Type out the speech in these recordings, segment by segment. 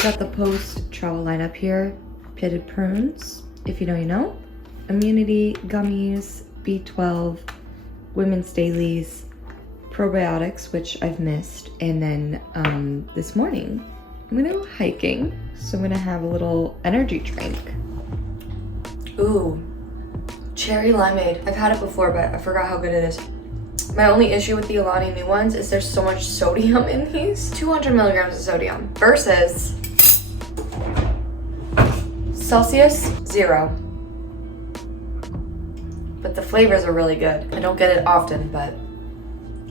We got the post travel lineup here. Pitted prunes, if you know, you know. Immunity gummies, B12, women's dailies, probiotics, which I've missed. And then this morning, I'm gonna go hiking. So I'm gonna have a little energy drink. Ooh, cherry limeade. I've had it before, but I forgot how good it is. My only issue with the Alani new ones is there's so much sodium in these. 200 milligrams of sodium versus Celsius, 0. But the flavors are really good. I don't get it often, but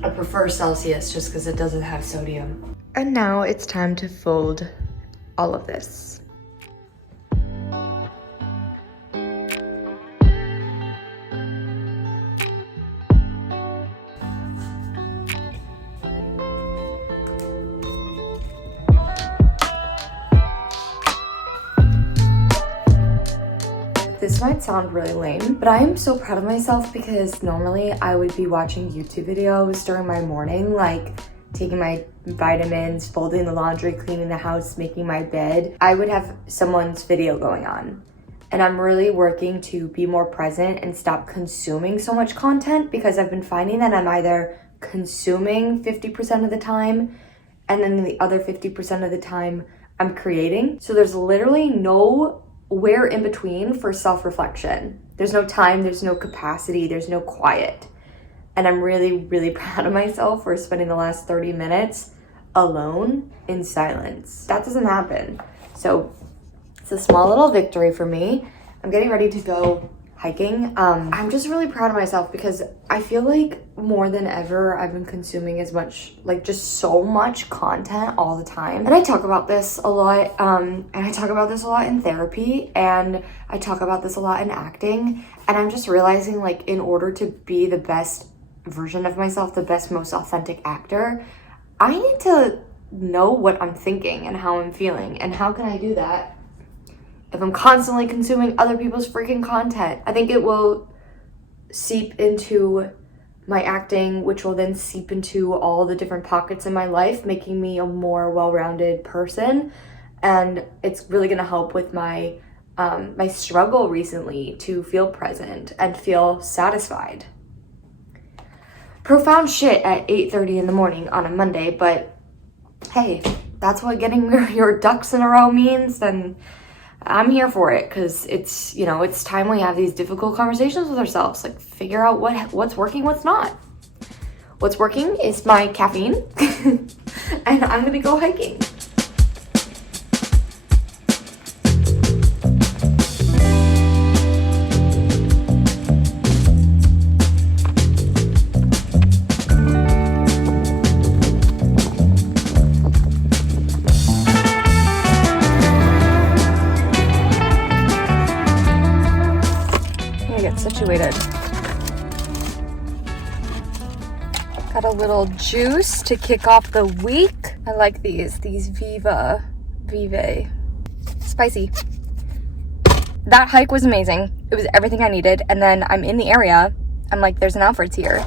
I prefer Celsius just because it doesn't have sodium. And now it's time to fold all of this. This might sound really lame, but I am so proud of myself because normally I would be watching YouTube videos during my morning, like taking my vitamins, folding the laundry, cleaning the house, making my bed. I would have someone's video going on. And I'm really working to be more present and stop consuming so much content because I've been finding that I'm either consuming 50% of the time and then the other 50% of the time I'm creating. So there's literally nowhere in between for self-reflection. There's no time, there's no capacity, there's no quiet. And I'm really, really proud of myself for spending the last 30 minutes alone in silence. That doesn't happen. So it's a small little victory for me. I'm getting ready to go hiking. I'm just really proud of myself because I feel like more than ever I've been consuming as much, like just so much content all the time. And I talk about this a lot, and I talk about this a lot in therapy, and I talk about this a lot in acting. And I'm just realizing, like, in order to be the best version of myself, the best, most authentic actor, I need to know what I'm thinking and how I'm feeling. And how can I do that if I'm constantly consuming other people's freaking content? I think it will seep into my acting, which will then seep into all the different pockets in my life, making me a more well-rounded person. And it's really gonna help with my my struggle recently to feel present and feel satisfied. Profound shit at 8:30 in the morning on a Monday, but hey, that's what getting your ducks in a row means, then I'm here for it, because it's, you know, it's time we have these difficult conversations with ourselves, like figure out what's working, what's not. What's working is my caffeine, and I'm gonna go hiking. Situated. Got a little juice to kick off the week. I like these Vive. Spicy. That hike was amazing. It was everything I needed. And then I'm in the area. I'm like, there's an Alfred's here.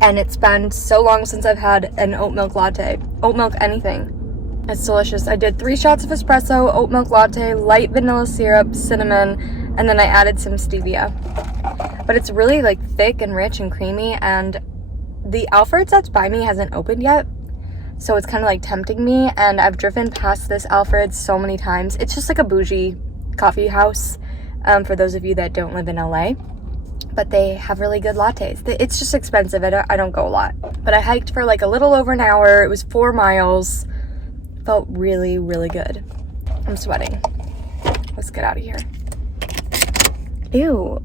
And it's been so long since I've had an oat milk latte. Oat milk anything. It's delicious. I did 3 shots of espresso, oat milk latte, light vanilla syrup, cinnamon, and then I added some stevia. But it's really like thick and rich and creamy, and the Alfred's that's by me hasn't opened yet, so it's kind of like tempting me. And I've driven past this Alfred's so many times. It's just like a bougie coffee house, for those of you that don't live in LA, but they have really good lattes. It's just expensive. I don't go a lot, but I hiked for like a little over an hour. It was 4 miles. Felt really, really good. I'm sweating. Let's get out of here. Ew.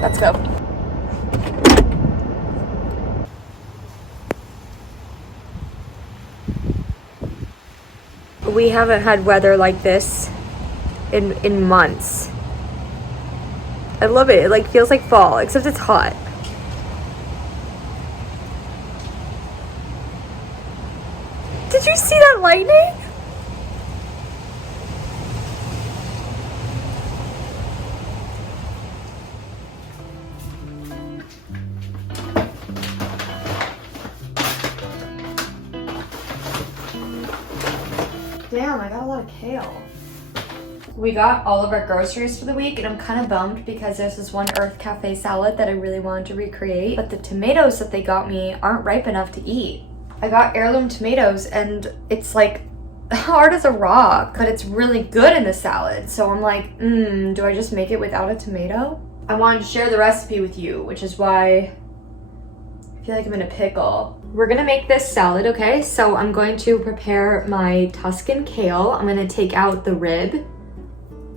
Let's go. We haven't had weather like this in months. I love it. It like feels like fall, except it's hot. Did you see that lightning? Damn, I got a lot of kale. We got all of our groceries for the week, and I'm kind of bummed because there's this one Urth cafe salad that I really wanted to recreate, but the tomatoes that they got me aren't ripe enough to eat. I got heirloom tomatoes, and it's like hard as a rock, but it's really good in the salad. So I'm like, do I just make it without a tomato? I wanted to share the recipe with you, which is why I feel like I'm in a pickle. We're gonna make this salad, okay? So I'm going to prepare my Tuscan kale. I'm gonna take out the rib,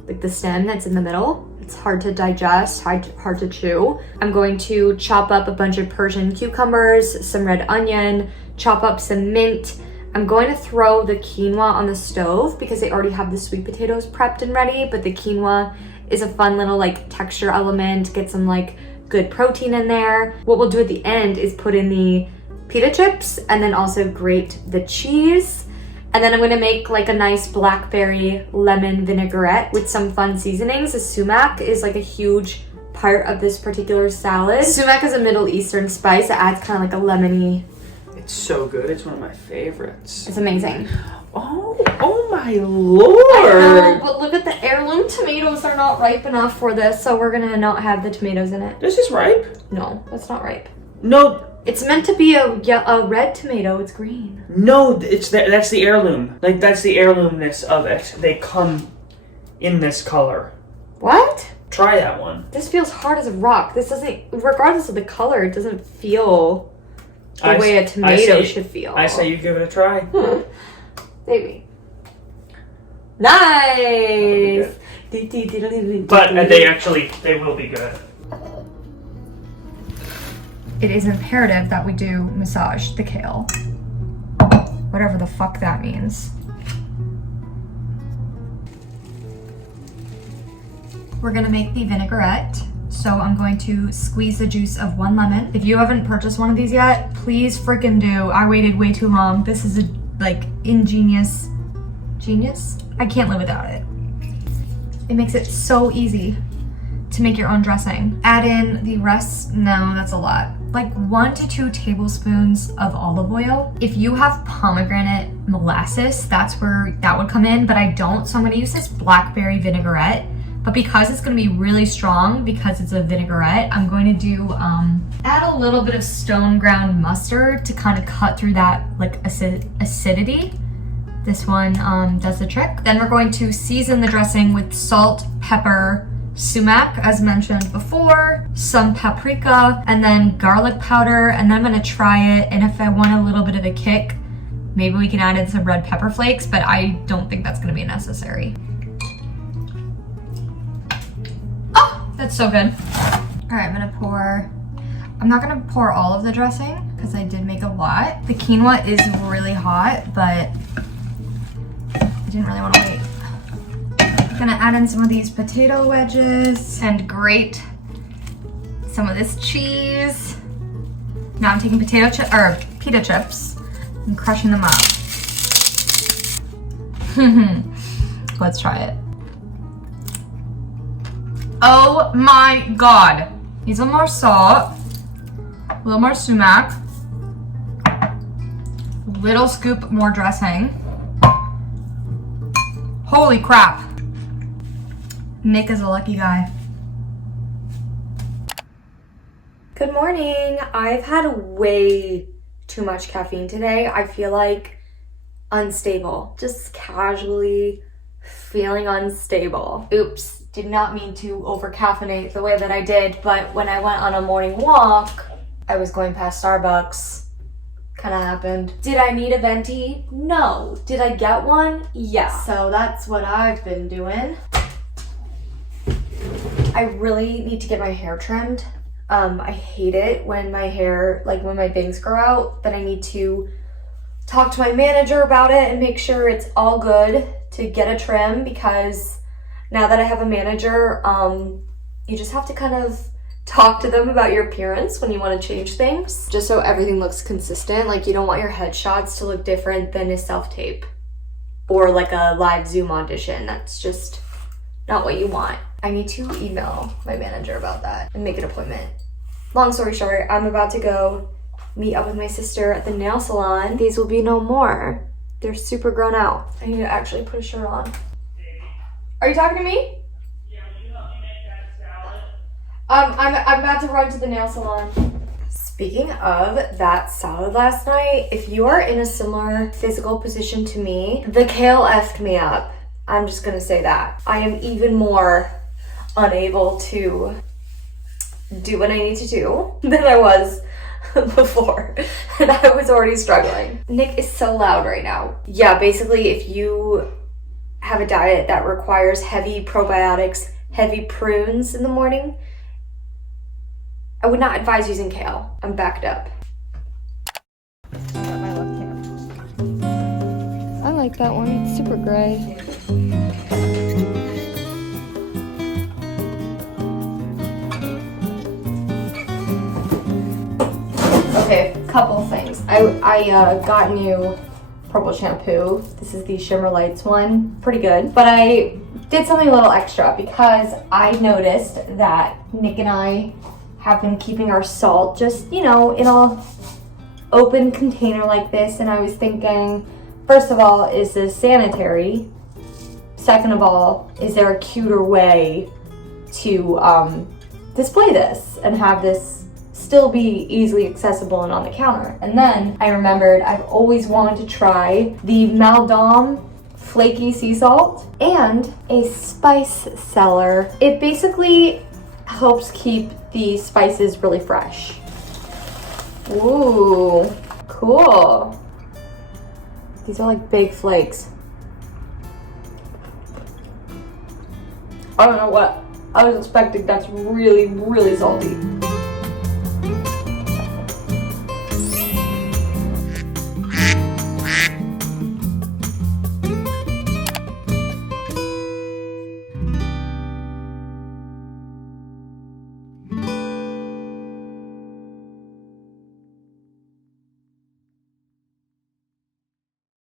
like the stem that's in the middle. It's hard to digest, hard to chew. I'm going to chop up a bunch of Persian cucumbers, some red onion, chop up some mint. I'm going to throw the quinoa on the stove because they already have the sweet potatoes prepped and ready, but the quinoa is a fun little like texture element, get some like good protein in there. What we'll do at the end is put in the pita chips and then also grate the cheese. And then I'm gonna make like a nice blackberry lemon vinaigrette with some fun seasonings. The sumac is like a huge part of this particular salad. Sumac is a Middle Eastern spice that adds kind of like a lemony. It's so good. It's one of my favorites. It's amazing. Oh my lord. I know, but look at the heirloom tomatoes. They're not ripe enough for this, so we're gonna not have the tomatoes in it. This is ripe? No, that's not ripe. No. It's meant to be a red tomato. It's green. No, that's the heirloom. Like, that's the heirloomness of it. They come in this color. What? Try that one. This feels hard as a rock. This doesn't, regardless of the color, it doesn't feel the way a tomato should feel. I say you give it a try. Maybe. Nice! But they will be good. It is imperative that we do massage the kale. Whatever the fuck that means. We're gonna make the vinaigrette. So I'm going to squeeze the juice of 1 lemon. If you haven't purchased one of these yet, please frickin' do. I waited way too long. This is a like ingenious genius. I can't live without it. It makes it so easy to make your own dressing. Add in the rest, no, that's a lot. Like 1 to 2 tablespoons of olive oil. If you have pomegranate molasses, that's where that would come in, but I don't, so I'm gonna use this blackberry vinaigrette. But because it's gonna be really strong, because it's a vinaigrette, I'm going to do, add a little bit of stone ground mustard to kind of cut through that like acidity. This one does the trick. Then we're going to season the dressing with salt, pepper, sumac, as mentioned before, some paprika, and then garlic powder, and then I'm gonna try it, and if I want a little bit of a kick, maybe we can add in some red pepper flakes, but I don't think that's gonna be necessary. Oh, that's so good. All right, I'm not gonna pour all of the dressing, because I did make a lot. The quinoa is really hot, but I didn't really wanna wait. Gonna add in some of these potato wedges and grate some of this cheese. Now I'm taking pita chips and crushing them up. Let's try it. Oh my god. Needs a little more salt, a little more sumac, little scoop more dressing. Holy crap. Nick is a lucky guy. Good morning. I've had way too much caffeine today. I feel like unstable. Just casually feeling unstable. Oops, did not mean to over caffeinate the way that I did, but when I went on a morning walk, I was going past Starbucks. Kind of happened. Did I need a venti? No. Did I get one? Yeah. So that's what I've been doing. I really need to get my hair trimmed. I hate it when my hair, like when my bangs grow out, but I need to talk to my manager about it and make sure it's all good to get a trim, because now that I have a manager, you just have to kind of talk to them about your appearance when you want to change things, just so everything looks consistent. Like, you don't want your headshots to look different than a self-tape or like a live Zoom audition. That's just not what you want. I need to email my manager about that and make an appointment. Long story short, I'm about to go meet up with my sister at the nail salon. These will be no more. They're super grown out. I need to actually put a shirt on. Are you talking to me? Yeah, will you help me make that salad? I'm about to run to the nail salon. Speaking of that salad last night, if you are in a similar physical position to me, the kale effed me up. I'm just gonna say that. I am even more unable to do what I need to do than I was before, and I was already struggling. Nick is so loud right now. Yeah, basically if you have a diet that requires heavy probiotics, heavy prunes in the morning, I would not advise using kale. I'm backed up. I got my left hand. I like that one, it's super gray. Okay, couple things. I got new purple shampoo. This is the Shimmer Lights one. Pretty good. But I did something a little extra because I noticed that Nick and I have been keeping our salt just, you know, in a open container like this. And I was thinking, first of all, is this sanitary? Second of all, is there a cuter way to display this and have this still be easily accessible and on the counter? And then I remembered I've always wanted to try the Maldom flaky sea salt and a spice cellar. It basically helps keep the spices really fresh. Ooh, cool. These are like big flakes. I don't know what I was expecting. That's really, really salty.